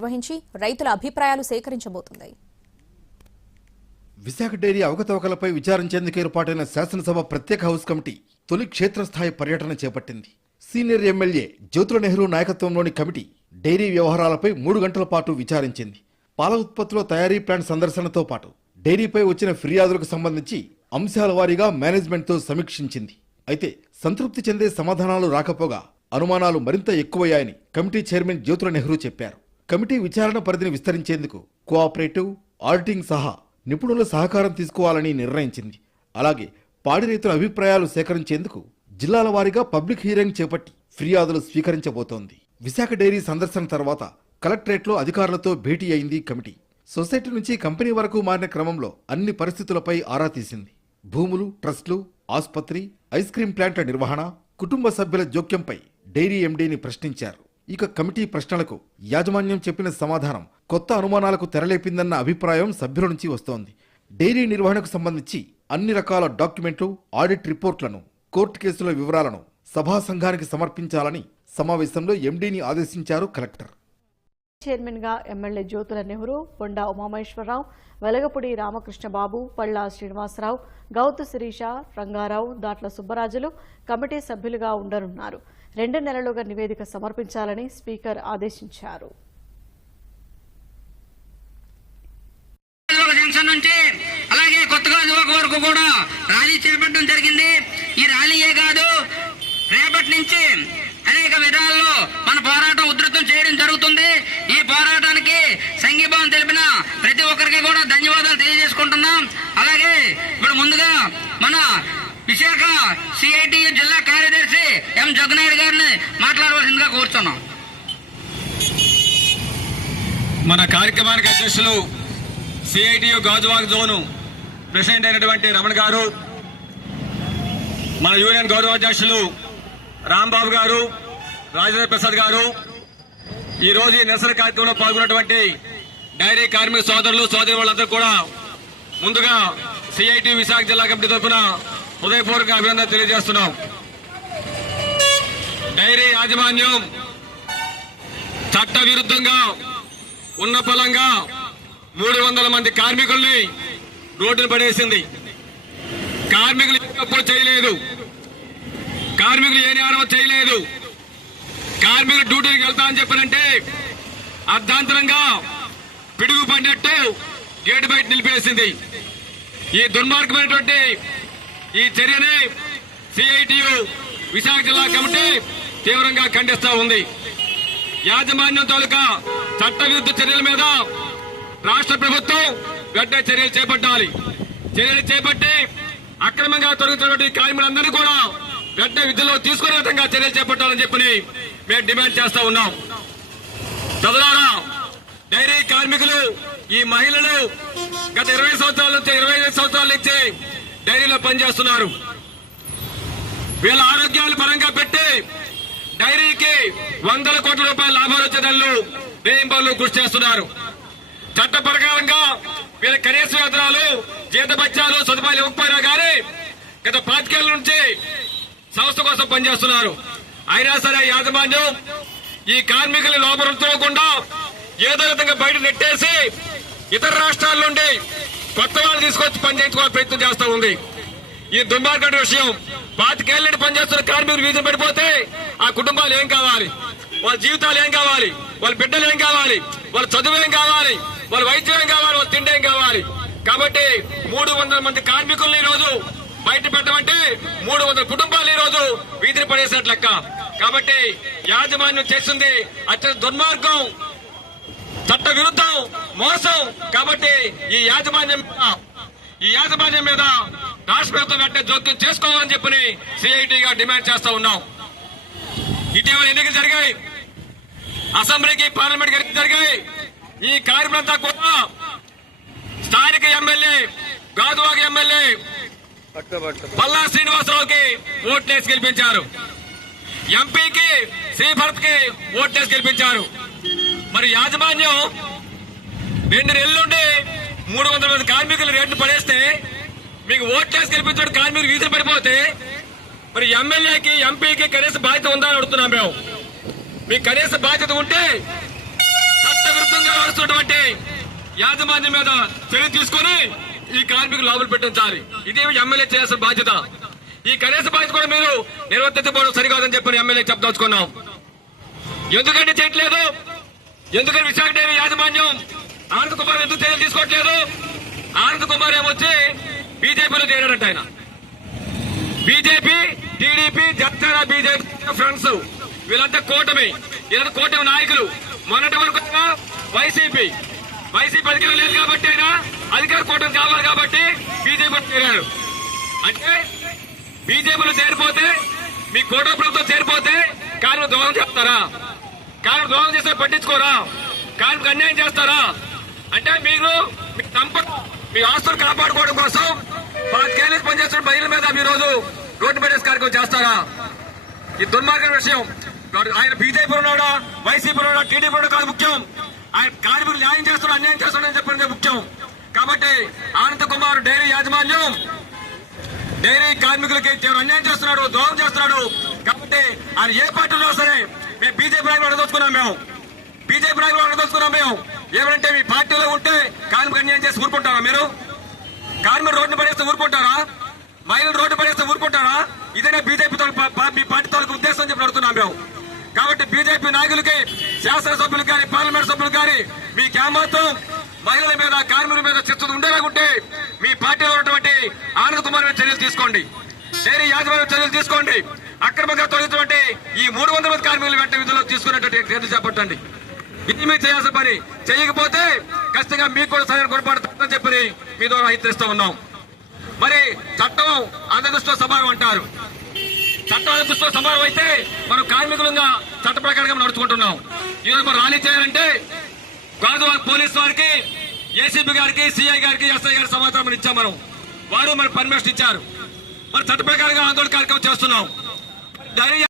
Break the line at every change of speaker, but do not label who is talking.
నిర్వహించి రైతుల అభిప్రాయాలు సేకరించబోతున్నాయి.
విశాఖ డైరీ అవకతవకలపై విచారించేందుకు ఏర్పాటైన శాసనసభ ప్రత్యేక హౌస్ కమిటీ తొలి క్షేత్రస్థాయి పర్యటన చేపట్టింది. సీనియర్ ఎమ్మెల్యే జ్యోతుల నెహ్రూ నాయకత్వంలోని కమిటీ డైరీ వ్యవహారాలపై మూడు గంటల పాటు విచారించింది. పాల ఉత్పత్తుల తయారీ ప్లాంట్ సందర్శనతో పాటు డైరీపై వచ్చిన ఫిర్యాదులకు సంబంధించి అంశాల వారీగా మేనేజ్మెంట్తో సమీక్షించింది. అయితే సంతృప్తి చెందే సమాధానాలు రాకపోగా అనుమానాలు మరింత ఎక్కువయ్యాయని కమిటీ చైర్మన్ జ్యోతుల నెహ్రూ చెప్పారు. కమిటీ విచారణ పరిధిని విస్తరించేందుకు కోఆపరేటివ్ ఆడిటింగ్ సహా నిపుణుల సహకారం తీసుకోవాలని నిర్ణయించింది. అలాగే పాడి రైతుల అభిప్రాయాలు సేకరించేందుకు జిల్లాల వారీగా పబ్లిక్ హీరింగ్ చేపట్టి ఫిర్యాదులు స్వీకరించబోతోంది. విశాఖ డైరీ సందర్శన తర్వాత కలెక్టరేట్లో అధికారులతో భేటీ అయింది కమిటీ. సొసైటీ నుంచి కంపెనీ వరకు మారిన క్రమంలో అన్ని పరిస్థితులపై ఆరా తీసింది. భూములు ట్రస్టులు ఆసుపత్రి ఐస్ క్రీం ప్లాంట్ల నిర్వహణ కుటుంబ సభ్యుల జోక్యంపై డైరీ ఎండీని ప్రశ్నించారు. ఇక కమిటీ ప్రశ్నలకు యాజమాన్యం చెప్పిన సమాధానం కొత్త అనుమానాలకు తెరలేపిందన్న అభిప్రాయం సభ్యుల నుంచి వస్తోంది. డైరీ నిర్వహణకు సంబంధించి అన్ని రకాల డాక్యుమెంట్లు ఆడిట్ రిపోర్ట్లను కోర్టు కేసుల వివరాలను సభా సంఘానికి సమర్పించాలని సమావేశంలో ఎండీని ఆదేశించారు కలెక్టర్.
చైర్మన్గా ఎమ్మెల్యే జ్యోతుల నెహ్రూ కొండా ఉమామేశ్వరరావు వెలగపూడి రామకృష్ణబాబు పళ్ళా శ్రీనివాసరావు గౌతు శిరీష రంగారావు దాట్ల సుబ్బరాజులు కమిటీ సభ్యులుగా ఉండనున్నారు. రెండు నెలలుగా నివేదిక సమర్పించాలని స్పీకర్ ఆదేశించారు.
అలాగే కొత్తగా వరకు కూడా ర్యాలీ చేపట్టడం జరిగింది. ఈ ర్యాలీయే కాదు రేపటి నుంచి అనేక విధాల్లో విశాఖ సిఐటి జిల్లా కార్యదర్శి ఎం. జగన్నాయుడు గారిని మాట్లాడవలసిందిగా కోరుతున్నాం
మన కార్యక్రమానికి అధ్యక్షులు సిఐటియు గాజువాక్ జోను ప్రెసిడెంట్ అయినటువంటి రమణ గారు మన యూనియన్ గౌరవ అధ్యక్షులు రాంబాబు గారు రాజేంద్ర ప్రసాద్ గారు ఈరోజు ఈ నిరసన కార్యక్రమంలో పాల్గొన్నటువంటి డైరీ కార్మిక సోదరులు సోదరి వాళ్ళందరూ కూడా ముందుగా సిఐటి విశాఖ జిల్లా కమిటీ తరఫున హృదయపూర్వక అభినందన తెలియజేస్తున్నాం. డైరీ యాజమాన్యం చట్ట విరుద్ధంగా ఉన్న ఫలంగా మూడు వందల మంది కార్మికుల్ని రోడ్డును పడేసింది. కార్మికులు ఎప్పుడు చేయలేదు. కార్మికులు ఏ నేరం చేయలేదు. కార్మికులు డ్యూటీకి వెళ్తా అని చెప్పారంటే అర్ధాంతరంగా పిడుగు పడినట్టు గేటు బయట నిలిపేసింది. ఈ దుర్మార్గమైనటువంటి ఈ చర్యని సిఐటియు విశాఖ జిల్లా కమిటీ తీవ్రంగా ఖండిస్తా ఉంది. యాజమాన్యం తాలూకా చట్ట విరుద్ధ చర్యల మీద రాష్ట్ర ప్రభుత్వం వెంటనే చర్యలు చేపట్టాలి. చర్యలు చేపట్టి అక్రమంగా తొలగించినటువంటి కార్మికులందరినీ కూడా వెంటనే విధుల్లో తీసుకునే విధంగా చర్యలు చేపట్టాలని చెప్పి మేము డిమాండ్ చేస్తా ఉన్నాం. తదనారా డైరీ కార్మికులు ఈ మహిళలు గత ఇరవై సంవత్సరాల నుంచి ఇరవై ఐదు సంవత్సరాల నుంచి డైరీలో పనిచేస్తున్నారు. వీళ్ళ ఆరోగ్యాలు పరంగా పెట్టి డైరీకి వందల కోట్ల రూపాయల లాభాలు వచ్చేదాళ్ళు వేయింపాలు కృషి చేస్తున్నారు. చట్ట ప్రకారంగా వీళ్ళ కనీస వేతనాలు జీతభత్యాలు సదుపాయాలు ఇవ్వకపోయినా కానీ గత పాతికేళ్ళ నుంచి సంస్థ కోసం పనిచేస్తున్నారు. అయినా సరే యాజమాన్యం ఈ కార్మికులు లోపరుచుకోకుండా ఏదో విధంగా బయట నెట్టేసి ఇతర రాష్ట్రాల నుండి కొత్త వాళ్ళు తీసుకొచ్చి పనిచేయించుకోవాలని ప్రయత్నం చేస్తూ ఉంది. ఈ దుర్మార్గం విషయం పాతికేళ్ళని పనిచేస్తున్న కార్మికులు వీధిని పడిపోతే ఆ కుటుంబాలు ఏం కావాలి? వాళ్ళ జీవితాలు ఏం కావాలి? వాళ్ళ బిడ్డలు ఏం కావాలి? వాళ్ళ చదువు ఏం కావాలి? వాళ్ళ వైద్యం ఏం కావాలి? వాళ్ళ తిండి ఏం కావాలి? కాబట్టి మూడు వందల మంది కార్మికుల్ని ఈరోజు రోజు బయట పెట్టమంటే మూడు వందల కుటుంబాలు ఈరోజు వీధిని పడేసినట్లు లెక్క. కాబట్టి యాజమాన్యం చేస్తుంది అత్యంత దుర్మార్గం. చట్ట విరుద్ధం మోసం. కాబట్టి ఈ యాజమాన్యం ఈ యాజమాన్యం మీద రాష్ట్ర ప్రభుత్వం వెంటనే జోక్యం చేసుకోవాలని చెప్పని సిఐటిగా డిమాండ్ చేస్తా ఉన్నాం. ఇటీవల ఎన్నికలు జరిగాయి. అసెంబ్లీకి పార్లమెంట్ ఎన్నికలు జరిగాయి. ఈ కార్యక్రమంతా కూడా స్థానిక ఎమ్మెల్యే గాదువాగ ఎమ్మెల్యే పల్లా శ్రీనివాసరావుకి ఓట్లేసి గెలిపించారు. ఎంపీకి శ్రీభరత్కి ఓట్లేసి గెలిపించారు. మరి యాజమాన్యం రెండు నెలలుండి మూడు వందల మంది కార్మికులు రేట్లు పడేస్తే మీకు ఓట్లేసి గెలిపించిన కార్మికులు వీధులు పడిపోతే మరి ఎమ్మెల్యేకి ఎంపీకి కనీస బాధ్యత ఉందా అని అడుగుతున్నాం మేము. మీకు కనీస బాధ్యత ఉంటే చట్టవిరుద్ధంగా వస్తున్నటువంటి యాజమాన్యం మీద చర్య తీసుకొని ఈ కార్మికులు లాభులు పెట్టించాలి. ఇదే ఎమ్మెల్యే చేయాల్సిన బాధ్యత. ఈ కనీస బాధ్యత కూడా మీరు నిర్వర్తించబోవడం సరికాదని చెప్పి ఎమ్మెల్యే చెప్పదలుచుకున్నాం ఎందుకంటే చేయట్లేదు? ఎందుకని విశాఖ డైరీ యాజమాన్యం ఆనంద్ కుమార్ ఎందుకు చర్యలు తీసుకోవట్లేదు? ఆనంద్ కుమార్ ఏమొచ్చి బీజేపీలో చేరాడంట ఆయన. BJP TDP Janasena BJP friends వీళ్ళంతా కూటమి. వీళ్ళంతా కూటమి నాయకులు. మొన్నటి వరకు వైసీపీ. వైసీపీ అధికారం లేదు కాబట్టి ఆయన. అధికార కూటమి కావాలి కాబట్టి బీజేపీ చేరాడు. అంటే బీజేపీలో చేరిపోతే మీ కూటమి ప్రభుత్వం చేరిపోతే కార్మిక దూరం చేస్తారా? కార్మిక ద్రోహం చేస్తే పట్టించుకోరా? కార్మిక అన్యాయం చేస్తారా? అంటే మీరు మీ సంపద మీ ఆస్తులు కాపాడుకోవడం కోసం పాతికేళ్ళు పనిచేస్తున్న బయలు మీద మీ రోజు రోడ్డు పెట్టేసి కార్యక్రమం చేస్తారా? ఈ దుర్మార్గం విషయం. ఆయన బీజేపీ ఉన్నాడా? వైసీపీ ఉన్నాడా? టీడీపీ ఉన్నాడా? కాదు ముఖ్యం. ఆయన కార్మికులు న్యాయం చేస్తున్నాడు అన్యాయం చేస్తున్నాడని చెప్పడం ముఖ్యం. కాబట్టి ఆనంద్ కుమార్ డైరీ యాజమాన్యం డైరీ కార్మికులకి తీవ్ర అన్యాయం చేస్తున్నాడు ద్రోహం చేస్తున్నాడు. కాబట్టి ఆయన ఏ పార్టీలో సరే మేము బీజేపీ నాయకులు అడదోచుకున్నాం మేము. బీజేపీ నాయకులు అడదోచుకున్నాం మేము. ఏమంటే మీ పార్టీలో ఉంటే కార్మిక అన్యాయం చేసి ఊరుకుంటారా మీరు? కార్మిక రోడ్డు పడేస్తే ఊరుకుంటారా? మహిళలు రోడ్డు పడేస్తే ఊరుకుంటారా? ఇదేనా బీజేపీ మీ పార్టీ తాలూకు ఉద్దేశం చెప్పి అడుగుతున్నాం మేము. కాబట్టి బీజేపీ నాయకులకి శాసనసభ్యులు కానీ పార్లమెంట్ సభ్యులు కానీ మీ ఏమాత్రం మహిళల మీద కార్మికుల మీద చిత్తు ఉండేలాగుంటే మీ పార్టీలో ఉన్నటువంటి ఆనంద్ కుమార్ మీద చర్యలు తీసుకోండి. డైరీ యాజమాన్య చర్యలు తీసుకోండి. అక్రమంగా తొలగినటువంటి ఈ మూడు వందల మంది కార్మికులు వెంట విధుల్లో తీసుకున్నటువంటి చర్యలు చేపట్టండి ఇది మీరు చేయాల్సిన పని చేయకపోతే ఖచ్చితంగా మీకు కూడా సరైన గుణపడుతుందని చెప్పి మీ ద్వారా హెచ్చరిస్తూ ఉన్నాం. మరి చట్టం అందదృష్టిలో సమానం అంటారు. చట్టం దృష్టిలో సమానం అయితే మనం కార్మికులంగా చట్ట ప్రకారంగా నడుచుకుంటున్నాం. ఈరోజు మనం ర్యాలీ చేయాలంటే కాదు పోలీస్ వారికి ఏసీబీ గారికి సిఐ గారికి ఎస్ఐ గారికి సమాచారం ఇచ్చాం మనం. వారు మన పర్మిషన్ ఇచ్చారు. మరి చట్ట ప్రకారంగా ఆందోళన కార్యక్రమం చేస్తున్నాం. ധൈര്യം